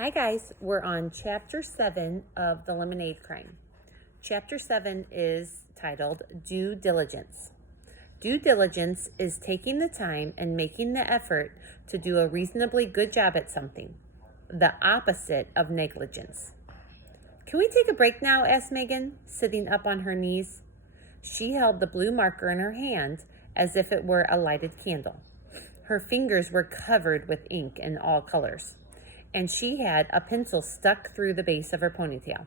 Hi guys, we're on chapter 7 of the Lemonade Crime. Chapter 7 is titled Due Diligence. Due diligence is taking the time and making the effort to do a reasonably good job at something, the opposite of negligence. Can we take a break now? Asked Megan, sitting up on her knees. She held the blue marker in her hand as if it were a lighted candle. Her fingers were covered with ink in all colors, and she had a pencil stuck through the base of her ponytail.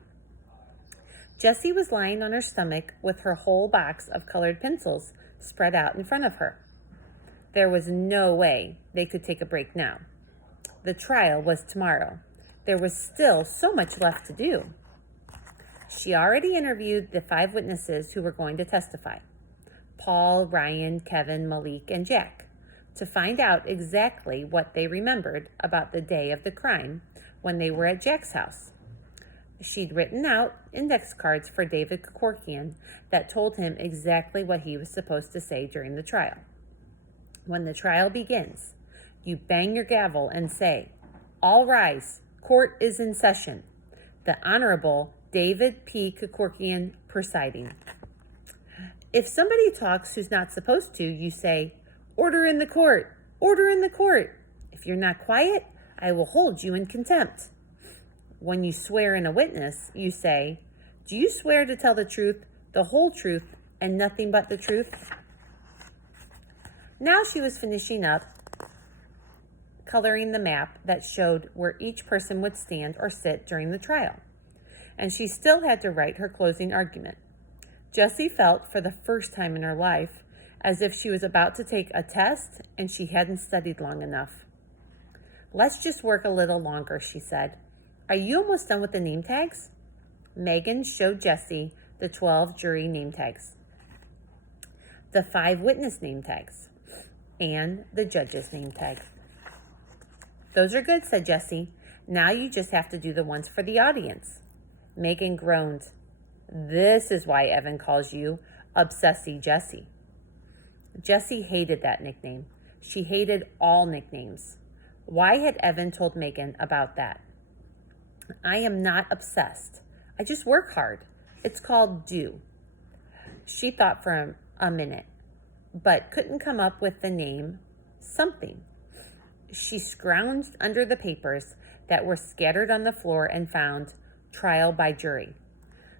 Jessie was lying on her stomach with her whole box of colored pencils spread out in front of her. There was no way they could take a break now. The trial was tomorrow. There was still so much left to do. She already interviewed the 5 witnesses who were going to testify: Paul, Ryan, Kevin, Malik, and Jack, to find out exactly what they remembered about the day of the crime when they were at Jack's house. She'd written out index cards for David Kevorkian that told him exactly what he was supposed to say during the trial. When the trial begins, you bang your gavel and say, "All rise, court is in session. The Honorable David P. Kevorkian presiding." If somebody talks who's not supposed to, you say, "Order in the court! Order in the court!" If you're not quiet, I will hold you in contempt. When you swear in a witness, you say, "Do you swear to tell the truth, the whole truth, and nothing but the truth?" Now she was finishing up coloring the map that showed where each person would stand or sit during the trial, and she still had to write her closing argument. Jessie felt for the first time in her life as if she was about to take a test and she hadn't studied long enough. "Let's just work a little longer," she said. "Are you almost done with the name tags?" Megan showed Jessie the 12 jury name tags, the 5 witness name tags, and the judge's name tag. "Those are good," said Jessie. "Now you just have to do the ones for the audience." Megan groaned. "This is why Evan calls you Obsessy Jessie." Jessie hated that nickname. She hated all nicknames. Why had Evan told Megan about that? "I am not obsessed. I just work hard. It's called due." She thought for a minute, but couldn't come up with the name something. She scrounged under the papers that were scattered on the floor and found Trial by Jury,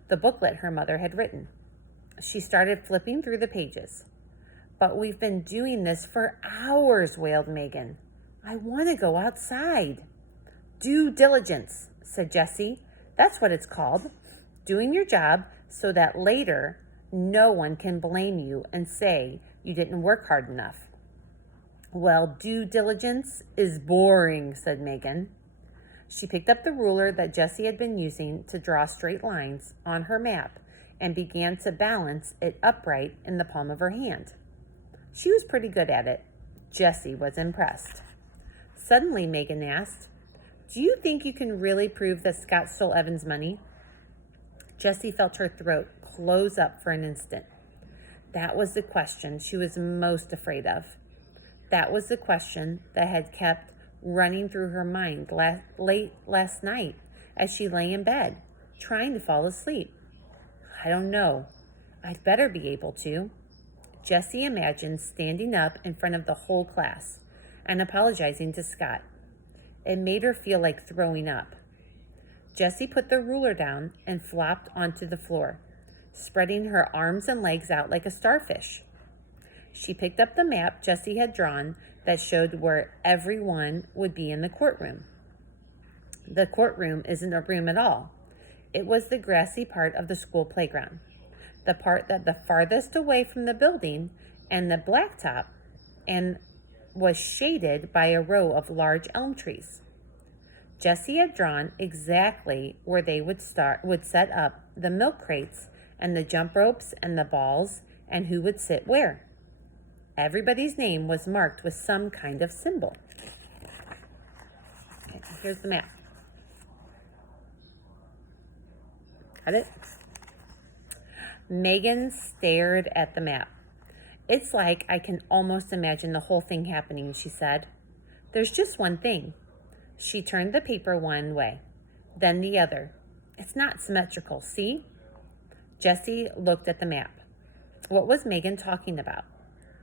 the booklet her mother had written. She started flipping through the pages. "But we've been doing this for hours," wailed Megan. "I want to go outside." "Due diligence," said Jessie. "That's what it's called. Doing your job so that later no one can blame you and say you didn't work hard enough." "Well, due diligence is boring," said Megan. She picked up the ruler that Jessie had been using to draw straight lines on her map and began to balance it upright in the palm of her hand. She was pretty good at it. Jessie was impressed. Suddenly, Megan asked, "Do you think you can really prove that Scott stole Evan's money?" Jessie felt her throat close up for an instant. That was the question she was most afraid of. That was the question that had kept running through her mind late last night as she lay in bed, trying to fall asleep. "I don't know. I'd better be able to." Jessie imagined standing up in front of the whole class and apologizing to Scott. It made her feel like throwing up. Jessie put the ruler down and flopped onto the floor, spreading her arms and legs out like a starfish. She picked up the map Jessie had drawn that showed where everyone would be in the courtroom. The courtroom isn't a room at all. It was the grassy part of the school playground, the part that the farthest away from the building and the blacktop, and was shaded by a row of large elm trees. Jessie had drawn exactly where they would set up the milk crates and the jump ropes and the balls and who would sit where. Everybody's name was marked with some kind of symbol. Okay, here's the map. Got it? Megan stared at the map. "It's like I can almost imagine the whole thing happening," she said. "There's just one thing. She turned the paper one way, then the other. It's not symmetrical, see? Jessie looked at the map. What was Megan talking about?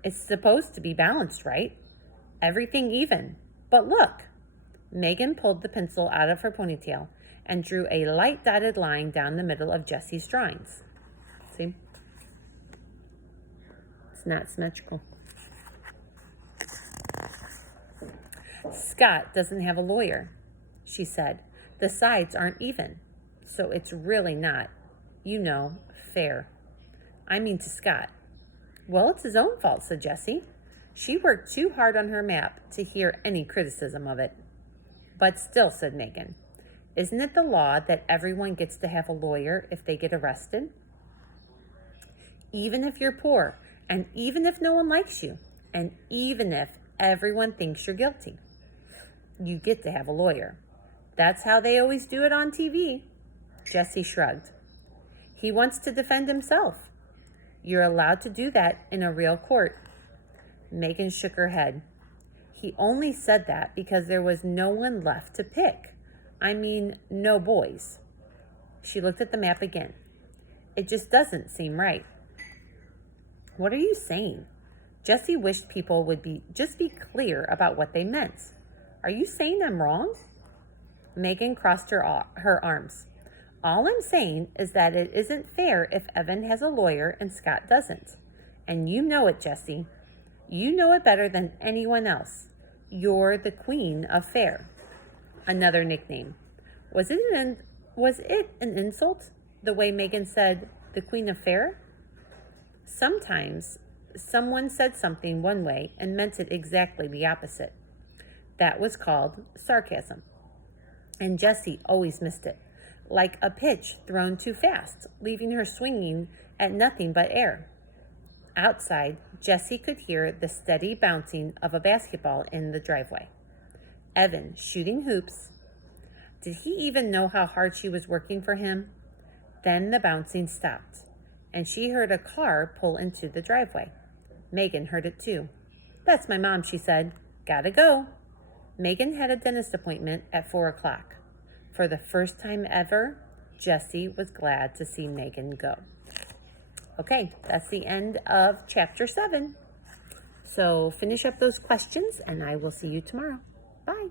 It's supposed to be balanced, right? Everything even. But look! Megan pulled the pencil out of her ponytail and drew a light dotted line down the middle of Jessie's drawings. See? It's not symmetrical. Scott doesn't have a lawyer, she said. The sides aren't even, so it's really not, fair. I mean to Scott. Well, it's his own fault, said Jessie. She worked too hard on her map to hear any criticism of it. But still, said Megan, isn't it the law that everyone gets to have a lawyer if they get arrested? Even if you're poor, and even if no one likes you, and even if everyone thinks you're guilty, you get to have a lawyer. That's how they always do it on TV. Jessie shrugged. He wants to defend himself. You're allowed to do that in a real court. Megan shook her head. He only said that because there was no one left to pick. I mean, no boys. She looked at the map again. It just doesn't seem right. What are you saying? Jessie wished people would just be clear about what they meant. Are you saying I'm wrong? Megan crossed her arms. All I'm saying is that it isn't fair if Evan has a lawyer and Scott doesn't. And you know it, Jessie. You know it better than anyone else. You're the queen of fair. Another nickname. Was it an insult, the way Megan said, the queen of fair? Sometimes someone said something one way and meant it exactly the opposite. That was called sarcasm. And Jessie always missed it, like a pitch thrown too fast, leaving her swinging at nothing but air. Outside, Jessie could hear the steady bouncing of a basketball in the driveway. Evan shooting hoops. Did he even know how hard she was working for him? Then the bouncing stopped, and she heard a car pull into the driveway. Megan heard it too. That's my mom, she said. Gotta go. Megan had a dentist appointment at 4 o'clock. For the first time ever, Jessie was glad to see Megan go. Okay, that's the end of chapter 7. So finish up those questions, and I will see you tomorrow. Bye.